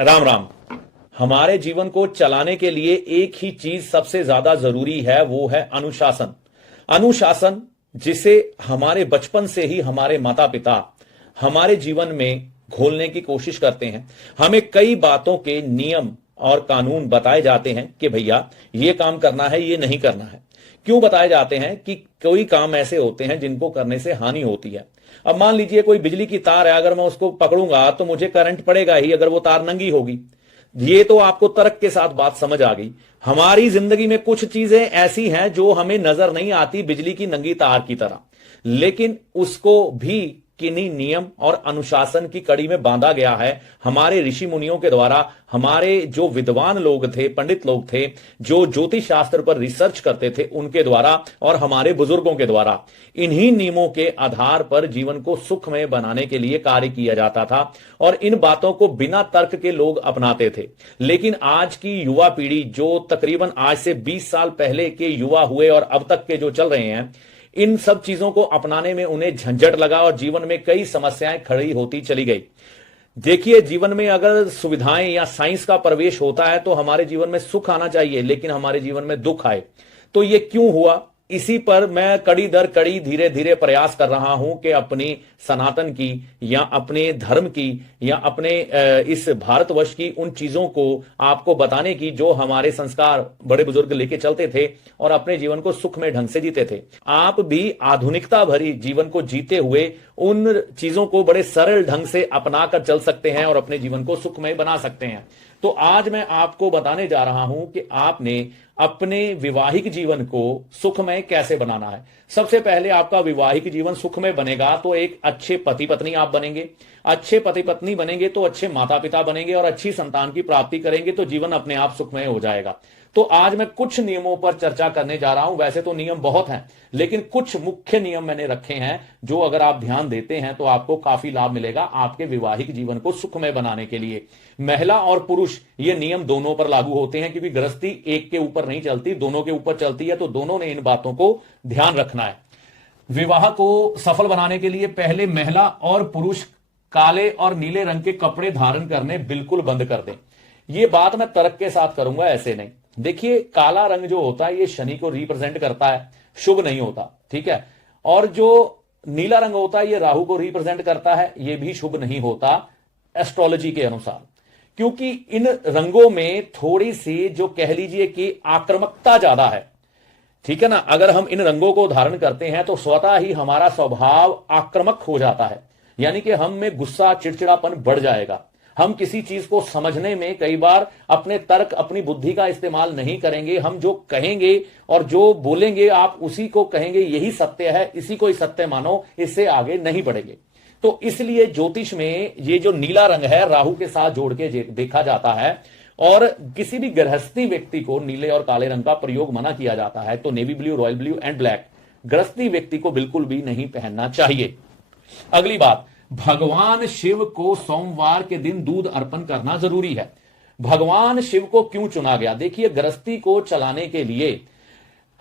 राम राम। हमारे जीवन को चलाने के लिए एक ही चीज सबसे ज्यादा जरूरी है, वो है अनुशासन। अनुशासन जिसे हमारे बचपन से ही हमारे माता पिता हमारे जीवन में घोलने की कोशिश करते हैं। हमें कई बातों के नियम और कानून बताए जाते हैं कि भैया ये काम करना है, ये नहीं करना है। क्यों बताए जाते हैं? कि कोई काम ऐसे होते हैं जिनको करने से हानि होती है। अब मान लीजिए कोई बिजली की तार है, अगर मैं उसको पकड़ूंगा तो मुझे करंट पड़ेगा ही, अगर वो तार नंगी होगी। ये तो आपको तर्क के साथ बात समझ आ गई। हमारी जिंदगी में कुछ चीजें ऐसी हैं जो हमें नजर नहीं आती बिजली की नंगी तार की तरह, लेकिन उसको भी किन्हीं नियम और अनुशासन की कड़ी में बांधा गया है हमारे ऋषि मुनियों के द्वारा। हमारे जो विद्वान लोग थे, पंडित लोग थे, जो ज्योतिष शास्त्र पर रिसर्च करते थे, उनके द्वारा और हमारे बुजुर्गों के द्वारा इन्हीं नियमों के आधार पर जीवन को सुखमय बनाने के लिए कार्य किया जाता था और इन बातों को बिना तर्क के लोग अपनाते थे। लेकिन आज की युवा पीढ़ी, जो तकरीबन आज से 20 साल पहले के युवा हुए और अब तक के जो चल रहे हैं, इन सब चीजों को अपनाने में उन्हें झंझट लगा और जीवन में कई समस्याएं खड़ी होती चली गई। देखिए, जीवन में अगर सुविधाएं या साइंस का प्रवेश होता है तो हमारे जीवन में सुख आना चाहिए, लेकिन हमारे जीवन में दुख आए। तो ये क्यों हुआ? इसी पर मैं कड़ी दर कड़ी धीरे धीरे प्रयास कर रहा हूं कि अपनी सनातन की या अपने धर्म की या अपने इस भारतवर्ष की उन चीजों को आपको बताने की जो हमारे संस्कार बड़े बुजुर्ग लेके चलते थे और अपने जीवन को सुखमय ढंग से जीते थे। आप भी आधुनिकता भरी जीवन को जीते हुए उन चीजों को बड़े सरल ढंग से अपना कर चल सकते हैं और अपने जीवन को सुखमय बना सकते हैं। तो आज मैं आपको बताने जा रहा हूं कि आपने अपने विवाहिक जीवन को सुखमय कैसे बनाना है। सबसे पहले आपका विवाहिक जीवन सुखमय बनेगा तो एक अच्छे पति पत्नी आप बनेंगे। अच्छे पति पत्नी बनेंगे तो अच्छे माता पिता बनेंगे और अच्छी संतान की प्राप्ति करेंगे तो जीवन अपने आप सुखमय हो जाएगा। तो आज मैं कुछ नियमों पर चर्चा करने जा रहा हूं। वैसे तो नियम बहुत हैं, लेकिन कुछ मुख्य नियम मैंने रखे हैं जो अगर आप ध्यान देते हैं तो आपको काफी लाभ मिलेगा आपके विवाहिक जीवन को सुखमय बनाने के लिए। महिला और पुरुष ये नियम दोनों पर लागू होते हैं, क्योंकि गृहस्थी एक के ऊपर नहीं चलती, दोनों के ऊपर चलती है। तो दोनों ने इन बातों को ध्यान रखना है। विवाह को सफल बनाने के लिए पहले महिला और पुरुष काले और नीले रंग के कपड़े धारण करने बिल्कुल बंद कर दें। ये बात मैं तर्क के साथ करूंगा, ऐसे नहीं। देखिए, काला रंग जो होता है ये शनि को रिप्रेजेंट करता है, शुभ नहीं होता, ठीक है। और जो नीला रंग होता है ये राहु को रिप्रेजेंट करता है, ये भी शुभ नहीं होता एस्ट्रोलॉजी के अनुसार, क्योंकि इन रंगों में थोड़ी सी जो कह लीजिए कि आक्रामकता ज्यादा है, ठीक है ना। अगर हम इन रंगों को धारण करते हैं तो स्वतः ही हमारा स्वभाव आक्रामक हो जाता है, यानी कि हम में गुस्सा, चिड़चिड़ापन बढ़ जाएगा। हम किसी चीज को समझने में कई बार अपने तर्क, अपनी बुद्धि का इस्तेमाल नहीं करेंगे। हम जो कहेंगे और जो बोलेंगे आप उसी को कहेंगे, यही सत्य है, इसी को ही सत्य मानो, इससे आगे नहीं बढ़ेंगे। तो इसलिए ज्योतिष में ये जो नीला रंग है राहु के साथ जोड़ के देखा जाता है और किसी भी गृहस्थी व्यक्ति को नीले और काले रंग का प्रयोग मना किया जाता है। तो navy blue, royal blue and black गृहस्थी व्यक्ति को बिल्कुल भी नहीं पहनना चाहिए। अगली बात, भगवान शिव को सोमवार के दिन दूध अर्पण करना जरूरी है। भगवान शिव को क्यों चुना गया? देखिए, गृहस्थी को चलाने के लिए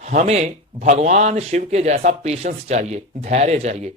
हमें भगवान शिव के जैसा पेशेंस चाहिए, धैर्य चाहिए।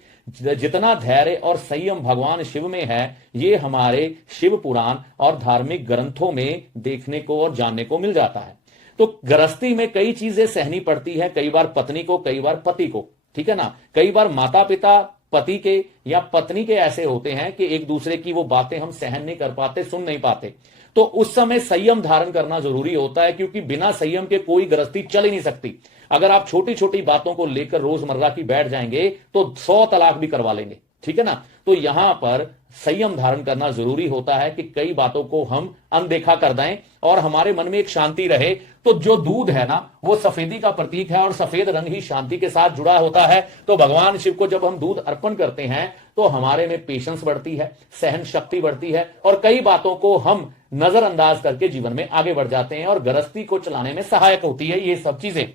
जितना धैर्य और संयम भगवान शिव में है, ये हमारे शिव पुराण और धार्मिक ग्रंथों में देखने को और जानने को मिल जाता है। तो गृहस्थी में कई चीजें सहनी पड़ती है, कई बार पत्नी को, कई बार पति को, ठीक है ना। कई बार माता पिता पति के या पत्नी के ऐसे होते हैं कि एक दूसरे की वो बातें हम सहन नहीं कर पाते, सुन नहीं पाते। तो उस समय संयम धारण करना जरूरी होता है, क्योंकि बिना संयम के कोई गृहस्थी चल ही नहीं सकती। अगर आप छोटी छोटी बातों को लेकर रोजमर्रा की बैठ जाएंगे तो 100 तलाक भी करवा लेंगे, ठीक है ना। तो यहां पर संयम धारण करना जरूरी होता है कि कई बातों को हम अनदेखा कर दें और हमारे मन में एक शांति रहे। तो जो दूध है ना, वो सफेदी का प्रतीक है और सफेद रंग ही शांति के साथ जुड़ा होता है। तो भगवान शिव को जब हम दूध अर्पण करते हैं तो हमारे में पेशेंस बढ़ती है, सहन शक्ति बढ़ती है और कई बातों को हम नजरअंदाज करके जीवन में आगे बढ़ जाते हैं और गृहस्थी को चलाने में सहायक होती है ये सब चीजें।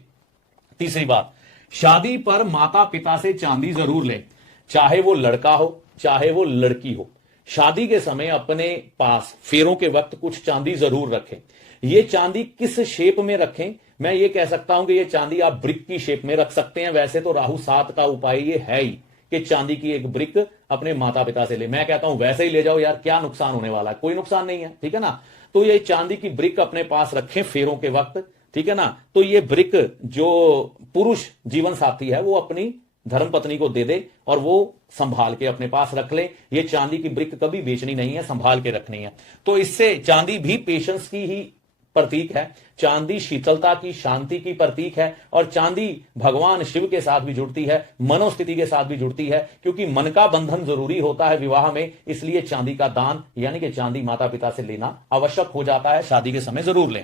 तीसरी बात, शादी पर माता पिता से चांदी जरूर लें, चाहे वो लड़का हो चाहे वो लड़की हो। शादी के समय अपने पास फेरों के वक्त कुछ चांदी जरूर रखें। ये चांदी किस शेप में रखें? मैं ये कह सकता हूं कि ये चांदी आप ब्रिक की शेप में रख सकते हैं। वैसे तो राहु 7 का उपाय ये है ही कि चांदी की एक ब्रिक अपने माता पिता से ले। मैं कहता हूं वैसे ही ले जाओ यार, क्या नुकसान होने वाला है, कोई नुकसान नहीं है, ठीक है ना। तो ये चांदी की ब्रिक अपने पास रखें फेरों के वक्त, ठीक है ना। तो ये ब्रिक जो पुरुष जीवन साथी है वो अपनी धर्म पत्नी को दे दे और वो संभाल के अपने पास रख ले। ये चांदी की ब्रिक कभी बेचनी नहीं है, संभाल के रखनी है। तो इससे चांदी भी पेशेंस की ही प्रतीक है, चांदी शीतलता की, शांति की प्रतीक है, और चांदी भगवान शिव के साथ भी जुड़ती है, मनोस्थिति के साथ भी जुड़ती है, क्योंकि मन का बंधन जरूरी होता है विवाह में। इसलिए चांदी का दान यानी कि चांदी माता पिता से लेना आवश्यक हो जाता है। शादी के समय जरूर लें।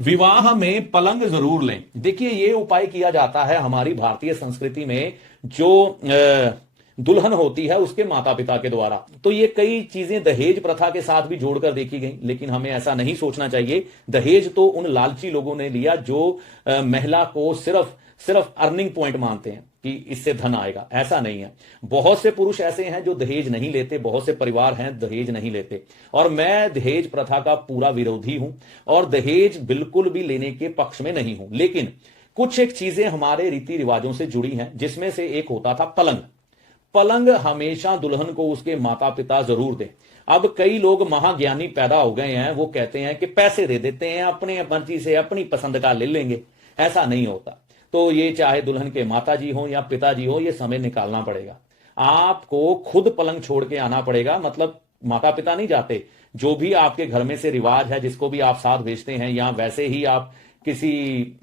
विवाह में पलंग जरूर लें। देखिए ये उपाय किया जाता है हमारी भारतीय संस्कृति में, जो दुल्हन होती है उसके माता पिता के द्वारा। तो ये कई चीजें दहेज प्रथा के साथ भी जोड़कर देखी गई, लेकिन हमें ऐसा नहीं सोचना चाहिए। दहेज तो उन लालची लोगों ने लिया जो महिला को सिर्फ अर्निंग पॉइंट मानते हैं कि इससे धन आएगा। ऐसा नहीं है। बहुत से पुरुष ऐसे हैं जो दहेज नहीं लेते, बहुत से परिवार हैं दहेज नहीं लेते, और मैं दहेज प्रथा का पूरा विरोधी हूं और दहेज बिल्कुल भी लेने के पक्ष में नहीं हूं। लेकिन कुछ एक चीजें हमारे रीति रिवाजों से जुड़ी हैं, जिसमें से एक होता था पलंग। पलंग हमेशा दुल्हन को उसके माता पिता जरूर दें। अब कई लोग महाज्ञानी पैदा हो गए हैं, वो कहते हैं कि पैसे दे देते हैं, अपने मर्जी से अपनी पसंद का ले लेंगे। ऐसा नहीं होता। तो ये चाहे दुल्हन के माताजी हो या पिताजी हो, ये समय निकालना पड़ेगा। आपको खुद पलंग छोड़ के आना पड़ेगा, मतलब माता पिता नहीं जाते। जो भी आपके घर में से रिवाज है, जिसको भी आप साथ भेजते हैं, या वैसे ही आप किसी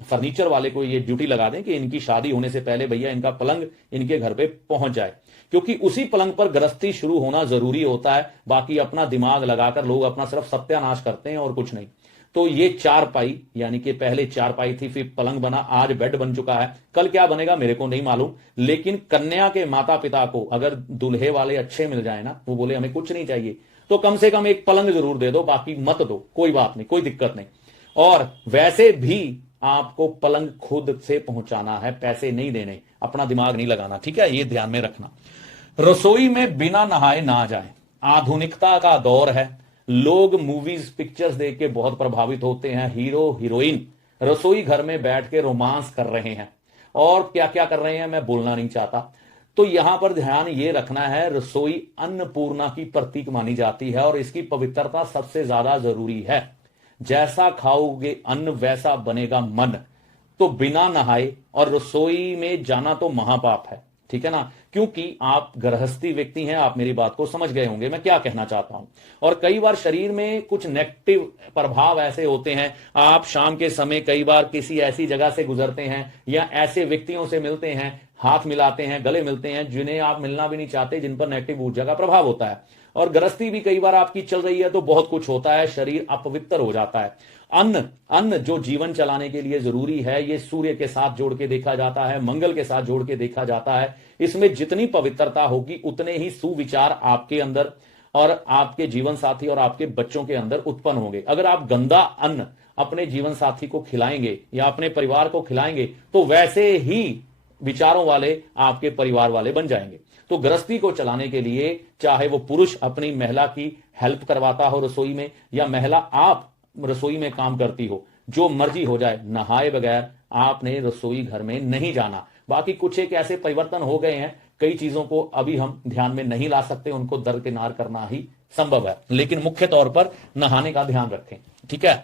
फर्नीचर वाले को ये ड्यूटी लगा दें कि इनकी शादी होने से पहले भैया इनका पलंग इनके घर पे पहुंच जाए, क्योंकि उसी पलंग पर गृहस्थी शुरू होना जरूरी होता है। बाकी अपना दिमाग लगाकर लोग अपना सिर्फ सत्यानाश करते हैं और कुछ नहीं। तो ये चारपाई, यानी कि पहले चारपाई थी, फिर पलंग बना, आज बेड बन चुका है। कल क्या बनेगा मेरे को नहीं मालूम, लेकिन कन्या के माता पिता को अगर दूल्हे वाले अच्छे मिल जाए ना, वो बोले हमें कुछ नहीं चाहिए, तो कम से कम एक पलंग जरूर दे दो, बाकी मत दो, कोई बात नहीं, कोई दिक्कत नहीं। और वैसे भी आपको पलंग खुद से पहुंचाना है, पैसे नहीं देने, अपना दिमाग नहीं लगाना, ठीक है, ये ध्यान में रखना। रसोई में बिना नहाए ना जाए। आधुनिकता का दौर है, लोग मूवीज पिक्चर्स देख के बहुत प्रभावित होते हैं। हीरो हीरोइन रसोई घर में बैठ के रोमांस कर रहे हैं, और क्या क्या कर रहे हैं मैं बोलना नहीं चाहता। तो यहां पर ध्यान ये रखना है, रसोई अन्नपूर्णा की प्रतीक मानी जाती है और इसकी पवित्रता सबसे ज्यादा जरूरी है। जैसा खाओगे अन्न वैसा बनेगा मन। तो बिना नहाए और रसोई में जाना तो महापाप है, ठीक है ना, क्योंकि आप गृहस्थी व्यक्ति हैं। आप मेरी बात को समझ गए होंगे मैं क्या कहना चाहता हूं। और कई बार शरीर में कुछ नेगेटिव प्रभाव ऐसे होते हैं, आप शाम के समय कई बार किसी ऐसी जगह से गुजरते हैं या ऐसे व्यक्तियों से मिलते हैं, हाथ मिलाते हैं, गले मिलते हैं, जिन्हें आप मिलना भी नहीं चाहते, जिन पर नेगेटिव ऊर्जा का प्रभाव होता है। और गृहस्थी भी कई बार आपकी चल रही है तो बहुत कुछ होता है, शरीर अपवित्र हो जाता है। अन्न जो जीवन चलाने के लिए जरूरी है, ये सूर्य के साथ जोड़ के देखा जाता है, मंगल के साथ जोड़ के देखा जाता है। इसमें जितनी पवित्रता होगी उतने ही सुविचार आपके अंदर और आपके जीवन साथी और आपके बच्चों के अंदर उत्पन्न होंगे। अगर आप गंदा अन्न अपने जीवन साथी को खिलाएंगे या अपने परिवार को खिलाएंगे तो वैसे ही विचारों वाले आपके परिवार वाले बन जाएंगे। तो गृहस्थी को चलाने के लिए चाहे वो पुरुष अपनी महिला की हेल्प करवाता हो रसोई में, या महिला आप रसोई में काम करती हो, जो मर्जी हो जाए, नहाए बगैर आपने रसोई घर में नहीं जाना। बाकी कुछ एक ऐसे परिवर्तन हो गए हैं, कई चीजों को अभी हम ध्यान में नहीं ला सकते, उनको दरकिनार करना ही संभव है, लेकिन मुख्य तौर पर नहाने का ध्यान रखें, ठीक है।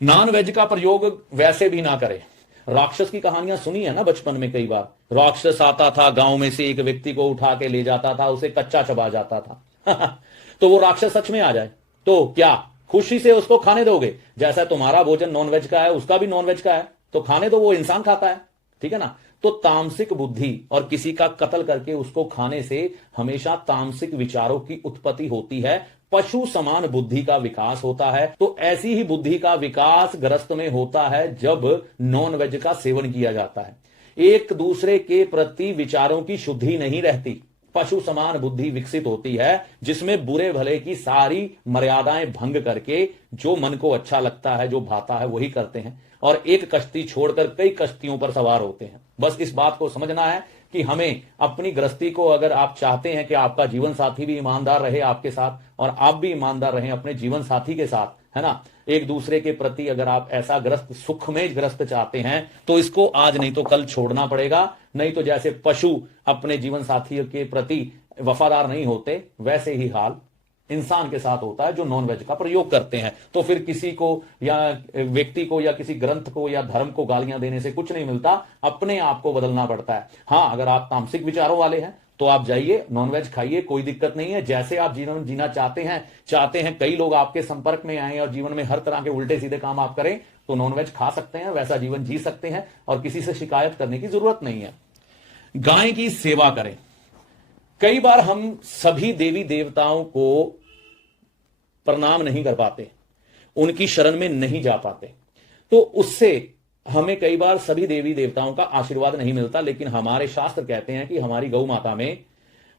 नॉन वेज का प्रयोग वैसे भी ना करें। राक्षस की कहानियां सुनी है ना बचपन में, कई बार राक्षस आता था गांव में से, एक व्यक्ति को उठा के ले जाता था, उसे कच्चा चबा जाता था तो वो राक्षस सच में आ जाए तो क्या खुशी से उसको खाने दोगे? जैसा तुम्हारा भोजन नॉनवेज का है, उसका भी नॉनवेज का है, तो खाने दो, वो इंसान खाता है, ठीक है ना। तो तामसिक बुद्धि और किसी का कत्ल करके उसको खाने से हमेशा तामसिक विचारों की उत्पत्ति होती है, पशु समान बुद्धि का विकास होता है। तो ऐसी ही बुद्धि का विकास ग्रस्त में होता है जब नॉनवेज का सेवन किया जाता है। एक दूसरे के प्रति विचारों की शुद्धि नहीं रहती, पशु समान बुद्धि विकसित होती है, जिसमें बुरे भले की सारी मर्यादाएं भंग करके जो मन को अच्छा लगता है, जो भाता है, वही करते हैं, और एक कश्ती छोड़कर कई कश्तियों पर सवार होते हैं। बस इस बात को समझना है कि हमें अपनी गृहस्थी को, अगर आप चाहते हैं कि आपका जीवन साथी भी ईमानदार रहे आपके साथ और आप भी ईमानदार रहें अपने जीवन साथी के साथ, है ना, एक दूसरे के प्रति अगर आप ऐसा ग्रस्त, सुख में ग्रस्त चाहते हैं, तो इसको आज नहीं तो कल छोड़ना पड़ेगा। नहीं तो जैसे पशु अपने जीवन साथी के प्रति वफादार नहीं होते, वैसे ही हाल इंसान के साथ होता है जो नॉनवेज का प्रयोग करते हैं। तो फिर किसी को या व्यक्ति को या किसी ग्रंथ को या धर्म को गालियां देने से कुछ नहीं मिलता, अपने आप को बदलना पड़ता है। हां, अगर आप तामसिक विचारों वाले हैं तो आप जाइए, नॉनवेज खाइए, कोई दिक्कत नहीं है। जैसे आप जीवन जीना चाहते हैं कई लोग आपके संपर्क में आए और जीवन में हर तरह के उल्टे सीधे काम आप करें, तो नॉनवेज खा सकते हैं, वैसा जीवन जी सकते हैं और किसी से शिकायत करने की जरूरत नहीं है। गाय की सेवा करें। कई बार हम सभी देवी देवताओं को प्रणाम नहीं कर पाते, उनकी शरण में नहीं जा पाते, तो उससे हमें कई बार सभी देवी देवताओं का आशीर्वाद नहीं मिलता। लेकिन हमारे शास्त्र कहते हैं कि हमारी गौ माता में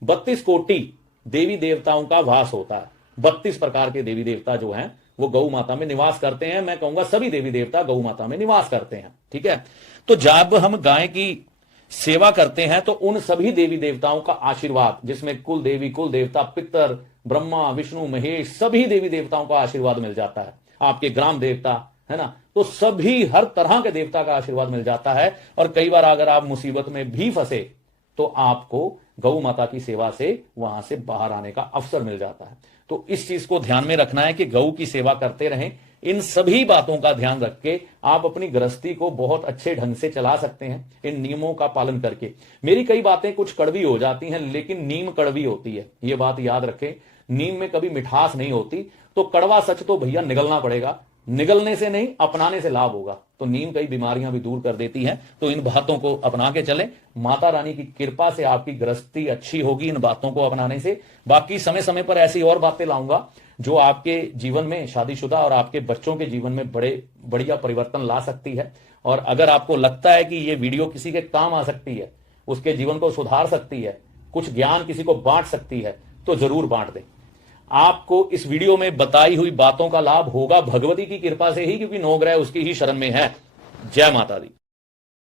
32 कोटि देवी देवताओं का वास होता है। 32 प्रकार के देवी देवता जो हैं वो गौ माता में निवास करते हैं। मैं कहूंगा सभी देवी देवता गौ माता में निवास करते हैं, ठीक है। तो जब हम गाय की सेवा करते हैं तो उन सभी देवी देवताओं का आशीर्वाद, जिसमें कुल देवी, कुल देवता, पितर, ब्रह्मा, विष्णु, महेश, सभी देवी देवताओं का आशीर्वाद मिल जाता है। आपके ग्राम देवता, है ना, तो सभी हर तरह के देवता का आशीर्वाद मिल जाता है। और कई बार अगर आप मुसीबत में भी फंसे तो आपको गौ माता की सेवा से वहां से बाहर आने का अवसर मिल जाता है। तो इस चीज को ध्यान में रखना है कि गौ की सेवा करते रहें। इन सभी बातों का ध्यान रख के आप अपनी गृहस्थी को बहुत अच्छे ढंग से चला सकते हैं, इन नियमों का पालन करके। मेरी कई बातें कुछ कड़वी हो जाती हैं, लेकिन नीम कड़वी होती है, ये बात याद रखें। नीम में कभी मिठास नहीं होती। तो कड़वा सच तो भैया निगलना पड़ेगा, निगलने से नहीं, अपनाने से लाभ होगा। तो नीम कई बीमारियां भी दूर कर देती है। तो इन बातों को अपना के चले, माता रानी की कृपा से आपकी गृहस्थी अच्छी होगी इन बातों को अपनाने से। बाकी समय समय पर ऐसी और बातें लाऊंगा जो आपके जीवन में, शादीशुदा और आपके बच्चों के जीवन में बढ़िया परिवर्तन ला सकती है। और अगर आपको लगता है कि ये वीडियो किसी के काम आ सकती है, उसके जीवन को सुधार सकती है, कुछ ज्ञान किसी को बांट सकती है, तो जरूर बांट दें। आपको इस वीडियो में बताई हुई बातों का लाभ होगा भगवती की कृपा से ही, क्योंकि 9 ग्रह उसकी ही शरण में है। जय माता दी।